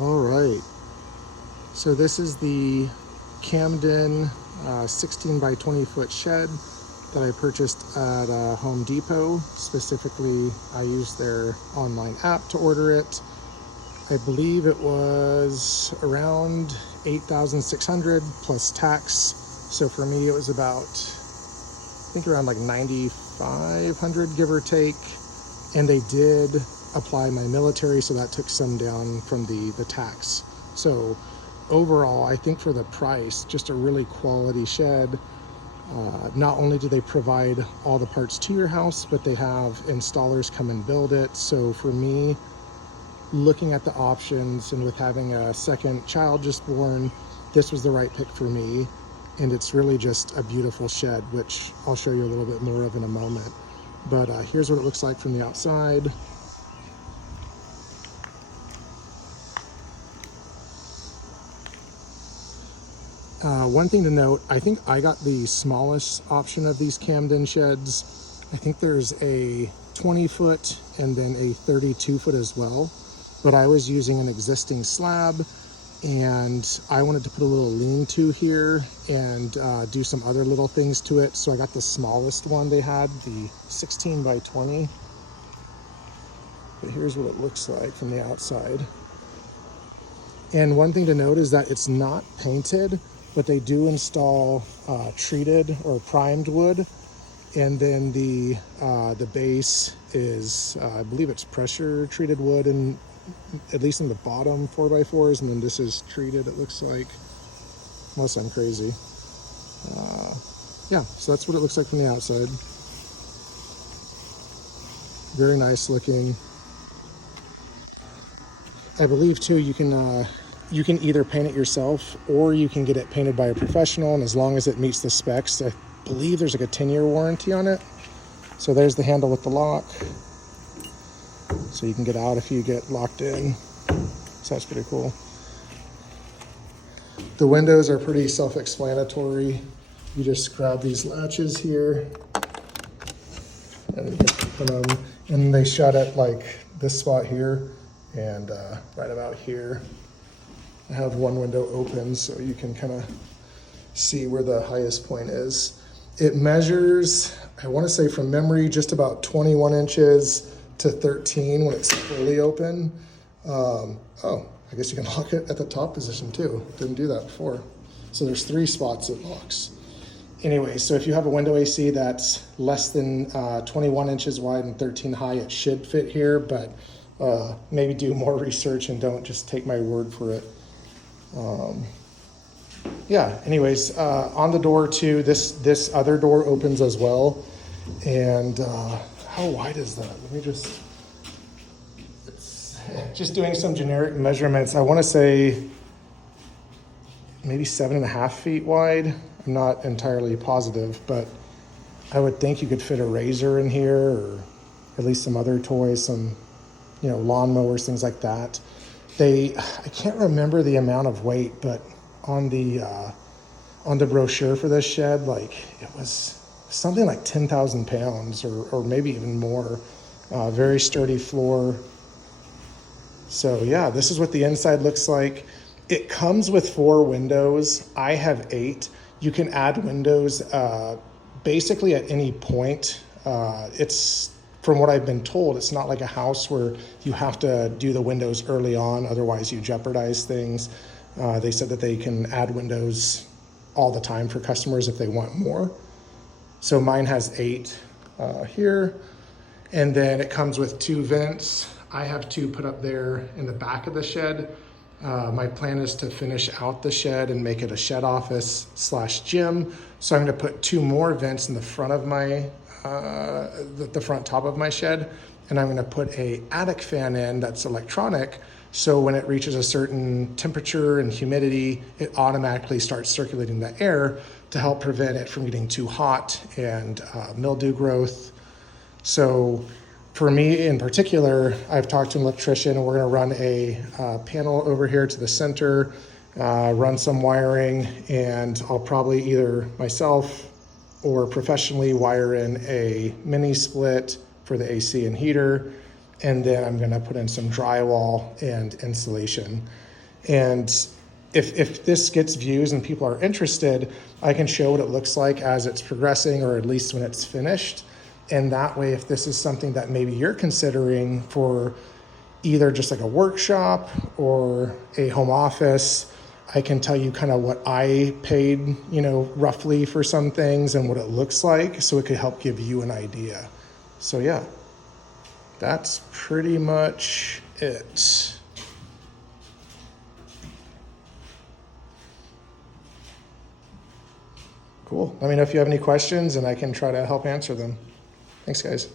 All right, so this is the Camden 16 by 20 foot shed that I purchased at Home Depot. Specifically, I used their online app to order it. I believe it was around 8,600 plus tax. So for me, it was about, I think around like 9,500, give or take. And they did apply my military, so that took some down from the tax. So overall, I think for the price, just a really quality shed. Not only do they provide all the parts to your house, but they have installers come and build it. So for me, looking at the options and with having a second child just born, this was the right pick for me. And it's really just a beautiful shed, which I'll show you a little bit more of in a moment. But here's what it looks like from the outside. One thing to note, I think I got the smallest option of these Camden sheds. I think there's a 20 foot and then a 32 foot as well. But I was using an existing slab and I wanted to put a little lean-to here and do some other little things to it. So I got the smallest one they had, the 16 by 20. But here's what it looks like from the outside. And one thing to note is that it's not painted, but they do install treated or primed wood. And then the base is, I believe it's pressure treated wood, and at least in the bottom 4x4s, and then this is treated, it looks like, unless I'm crazy. Yeah, so that's what it looks like from the outside. Very nice looking. I believe too, you can either paint it yourself or you can get it painted by a professional, and as long as it meets the specs, I believe there's like a 10-year warranty on it. So there's the handle with the lock, so you can get out if you get locked in. So that's pretty cool. The windows are pretty self-explanatory. You just grab these latches here and you can open them, and they shut at like this spot here and right about here. I have one window open so you can kind of see where the highest point is. It measures, I want to say from memory, just about 21 inches to 13 when it's fully open. Oh, I guess you can lock it at the top position too. Didn't do that before. So there's 3 spots it locks. Anyway, so if you have a window AC that's less than 21 inches wide and 13 high, it should fit here, but maybe do more research and don't just take my word for it. Yeah, anyways, on the door too, this other door opens as well. And how wide is that? Let me it's just doing some generic measurements. I want to say maybe 7.5 feet wide. I'm not entirely positive, but I would think you could fit a razor in here, or at least some other toys, some, you know, lawnmowers, things like that. I can't remember the amount of weight, but on the brochure for this shed, like it was something like 10,000 pounds or maybe even more. Very sturdy floor. So yeah, this is what the inside looks like. It comes with 4 windows. I have 8. You can add windows basically at any point. It's, from what I've been told, it's not like a house where you have to do the windows early on, otherwise you jeopardize things. They said that they can add windows all the time for customers if they want more. So mine has 8 here, and then it comes with 2 vents. I have 2 put up there in the back of the shed. My plan is to finish out the shed and make it a shed office / gym. So I'm going to put 2 more vents in the front of my the front top of my shed, and I'm going to put a attic fan in that's electronic, so when it reaches a certain temperature and humidity, it automatically starts circulating the air to help prevent it from getting too hot and mildew growth. So for me in particular, I've talked to an electrician, and we're going to run a panel over here to the center, run some wiring, and I'll probably either myself or professionally wire in a mini split for the AC and heater, and then I'm gonna put in some drywall and insulation. And if this gets views and people are interested, I can show what it looks like as it's progressing, or at least when it's finished. And that way, if this is something that maybe you're considering for either just like a workshop or a home office, I can tell you kind of what I paid, you know, roughly for some things and what it looks like, so it could help give you an idea. So yeah, that's pretty much it. Cool. Let me know if you have any questions and I can try to help answer them. Thanks, guys.